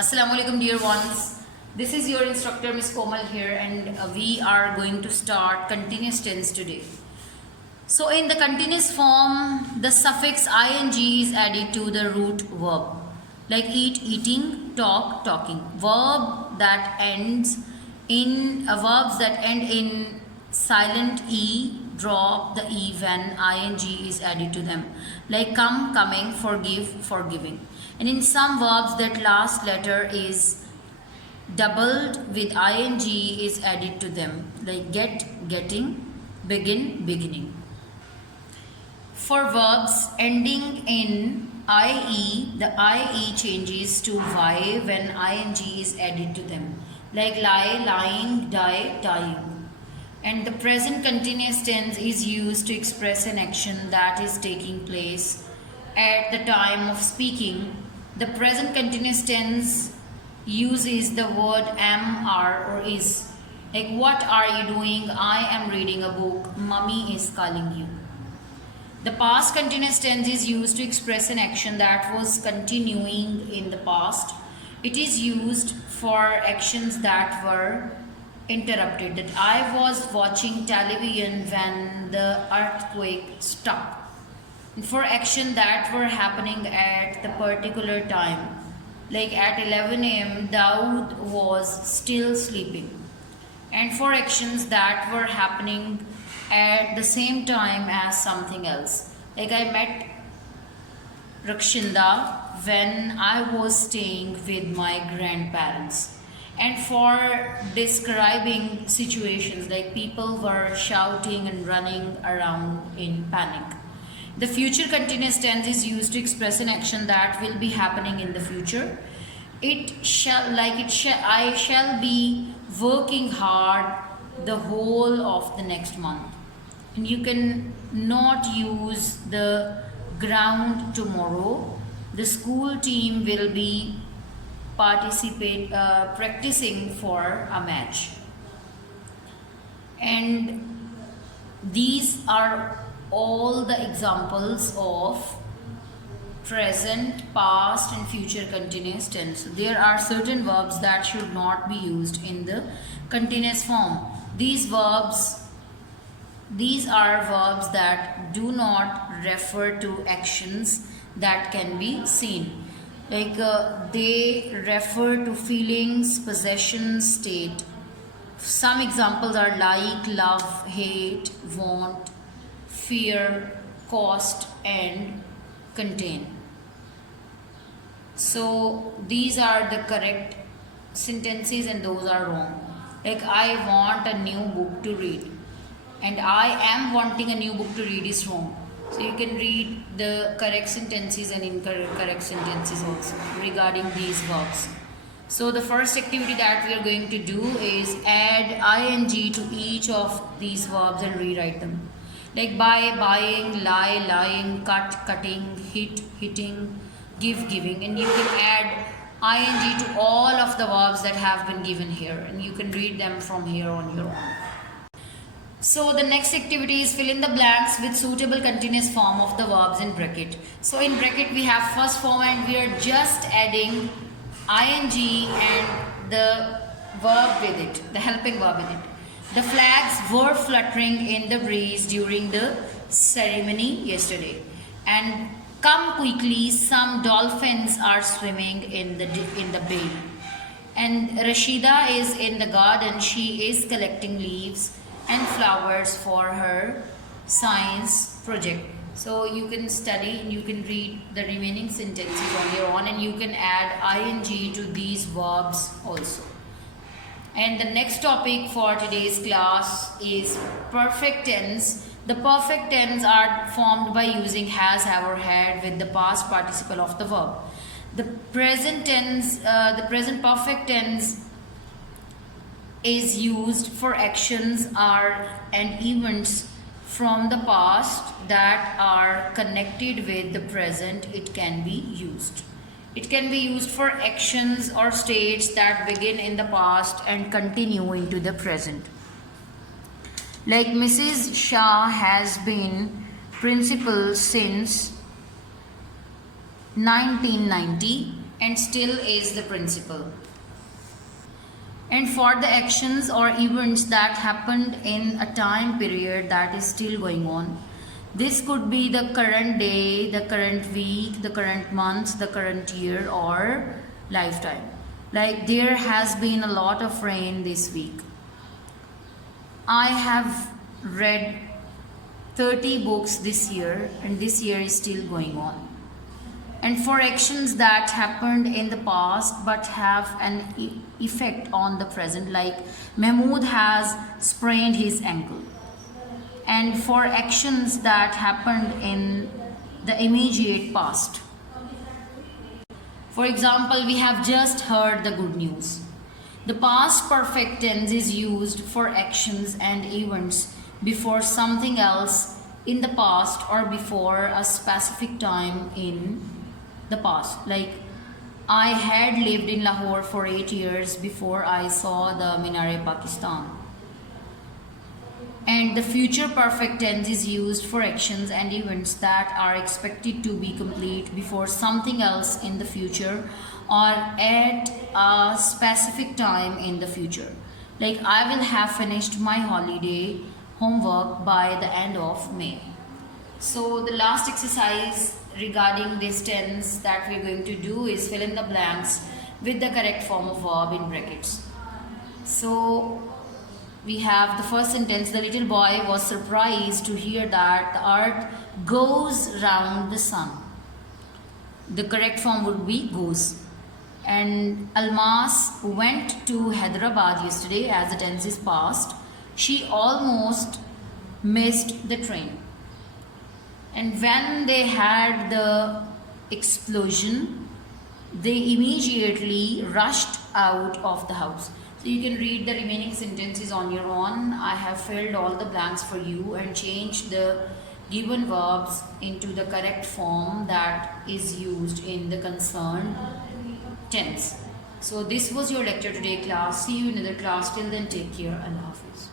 Assalamu alaikum dear ones. This is your instructor Miss Komal here and we are going to start continuous tense today. So in the continuous form the suffix ing is added to the root verb. Like eat, eating, talk, talking. Verbs that end in silent e drop the e when ing is added to them. Like come, coming, forgive, forgiving. And in some verbs that last letter is doubled with ing is added to them. Like get, getting, begin, beginning. For verbs ending in ie, the ie changes to y when ing is added to them. Like lie, lying, die, dying. And the present continuous tense is used to express an action that is taking place at the time of speaking. The present continuous tense uses the word am, are, or is. Like what are you doing? I am reading a book. Mummy is calling you. The past continuous tense is used to express an action that was continuing in the past. It is used for actions that were interrupted. That I was watching television when the earthquake struck. And for action that were happening at the particular time. Like at 11 a.m. Daud was still sleeping. And for actions that were happening at the same time as something else. Like I met Rakshinda when I was staying with my grandparents. And for describing situations like people were shouting and running around in panic. The future continuous tense is used to express an action that will be happening in the future. I shall be working hard the whole of the next month. And you can not use the ground tomorrow. The school team will be practicing for a match. And these are all the examples of present, past and future continuous tense. There are certain verbs that should not be used in the continuous form. These are verbs that do not refer to actions that can be seen. Like they refer to feelings, possessions, state. Some examples are like love, hate, want, fear, cost and contain. So these are the correct sentences and those are wrong. Like I want a new book to read and I am wanting a new book to read is wrong. So you can read the correct sentences and incorrect sentences also regarding these verbs. So the first activity that we are going to do is add ing to each of these verbs and rewrite them. Like buy, buying, lie, lying, cut, cutting, hit, hitting, give, giving. And you can add ing to all of the verbs that have been given here. And you can read them from here on your own. So the next activity is fill in the blanks with suitable continuous form of the verbs in bracket. So in bracket we have first form and we are just adding ing and the verb with it, the helping verb with it. The flags were fluttering in the breeze during the ceremony yesterday. And come quickly, some dolphins are swimming in the bay. And Rashida is in the garden. She is collecting leaves and flowers for her science project. So you can study and you can read the remaining sentences on your own and you can add ing to these verbs also. And the next topic for today's class is perfect tense. The perfect tense are formed by using has, have or had with the past participle of the verb. The present perfect tense is used for actions and events from the past that are connected with the present. It can be used. It can be used for actions or states that begin in the past and continue into the present. Like Mrs. Shah has been principal since 1990. and still is the principal. And for the actions or events that happened in a time period that is still going on, this could be the current day, the current week, the current month, the current year, or lifetime. Like there has been a lot of rain this week. I have read 30 books this year, and this year is still going on. And for actions that happened in the past but have an effect on the present, like Mahmoud has sprained his ankle. And for actions that happened in the immediate past. For example, we have just heard the good news. The past perfect tense is used for actions and events before something else in the past or before a specific time in the past. Like I had lived in Lahore for 8 years before I saw the Minar-e-Pakistan. And the future perfect tense is used for actions and events that are expected to be complete before something else in the future or at a specific time in the future. Like I will have finished my holiday homework by the end of May. So the last exercise regarding this tense that we're going to do is fill in the blanks with the correct form of verb in brackets. So we have the first sentence: the little boy was surprised to hear that the earth goes round the sun. The correct form would be goes. And Almas went to Hyderabad yesterday, as the tense is past. She almost missed the train. And when they had the explosion, they immediately rushed out of the house. So you can read the remaining sentences on your own. I have filled all the blanks for you and changed the given verbs into the correct form that is used in the concerned tense. So this was your lecture today, class. See you in another class. Till then, take care. Allah Hafiz.